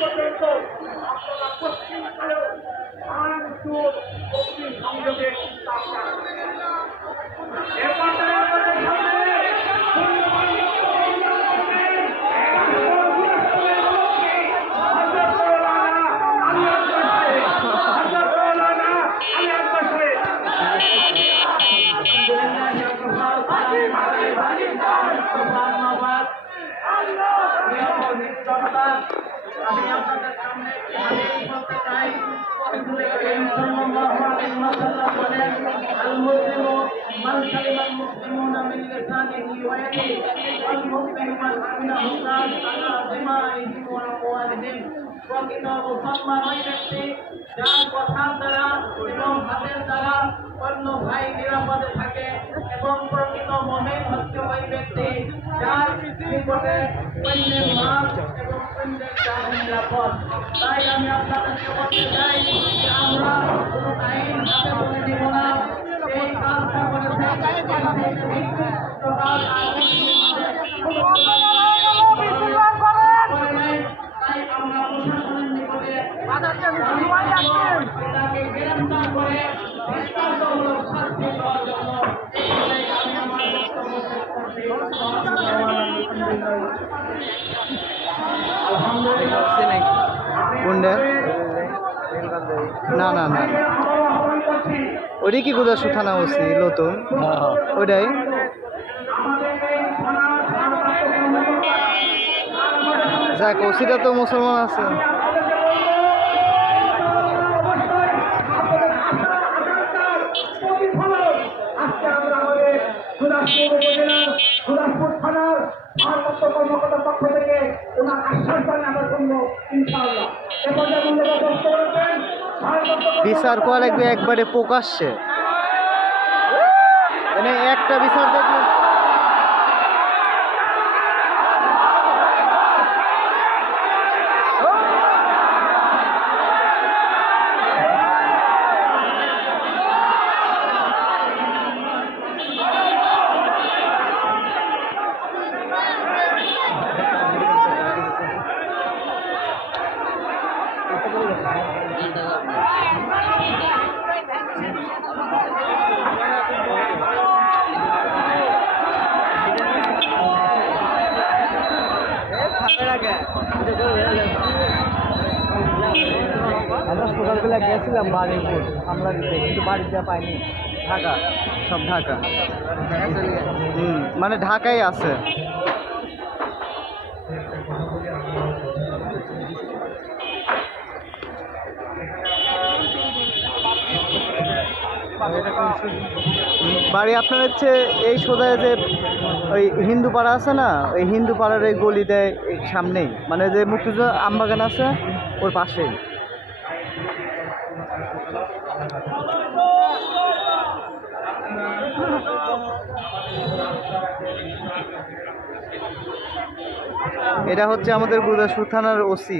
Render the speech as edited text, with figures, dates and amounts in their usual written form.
পর্যন্ত আপনারা পশ্চিমকালেও ভাঙচুর অগ্নি সংযোগের চিন্তা করছেন। এরপর আমাদের সামনে আমি আপনাদের সামনে বলতে চাই প্রকৃত মুসলমান ওই ব্যক্তি যার কথার দ্বারা এবং হাতের দ্বারা অন্য ভাই নিরাপদে থাকে এবং প্রকৃত মুমিন হচ্ছে ওই ব্যক্তি যার নিকটে অন্যের মান এবং অন্যের জান নিরাপদ। তাই আমি আপনাদেরকে বলতে চাই যে আমরা কোনো আইন হাতে তুলে দিব না। এই কাজটা করেছে তাই আমরা প্রশাসনের নিকটে তাকে গ্রেফতার করে দৃষ্টান্তমূলক শাস্তি দেওয়ার জন্য আমি আমার বক্তব্য শেষ কোনটা? না না না ওইটাই কি গুদাসু থানা ওসি নতুন ওইটাই। যাক ওসিটা তো মুসলমান আছে। বিচার করা লাগবে একবারে প্রকাশ্যে, মানে একটা বিচার দেখলে আমরা সকালবেলা গেছিলাম বাড়ির উপর হামলা দিতে, কিন্তু বাড়িতে পাইনি। ঢাকা, সব ঢাকা। মানে ঢাকাই আছে। বাড়ি আপনার হচ্ছে এই সোজায় যে ওই হিন্দু পাড়া আছে না, ওই হিন্দু পাড়ার এই গলিতে সামনেই, মানে যে মুক্তিযোদ্ধা আমবাগান আছে ওর পাশেই। এটা হচ্ছে আমাদের গুরুদাসপুর থানার ওসি।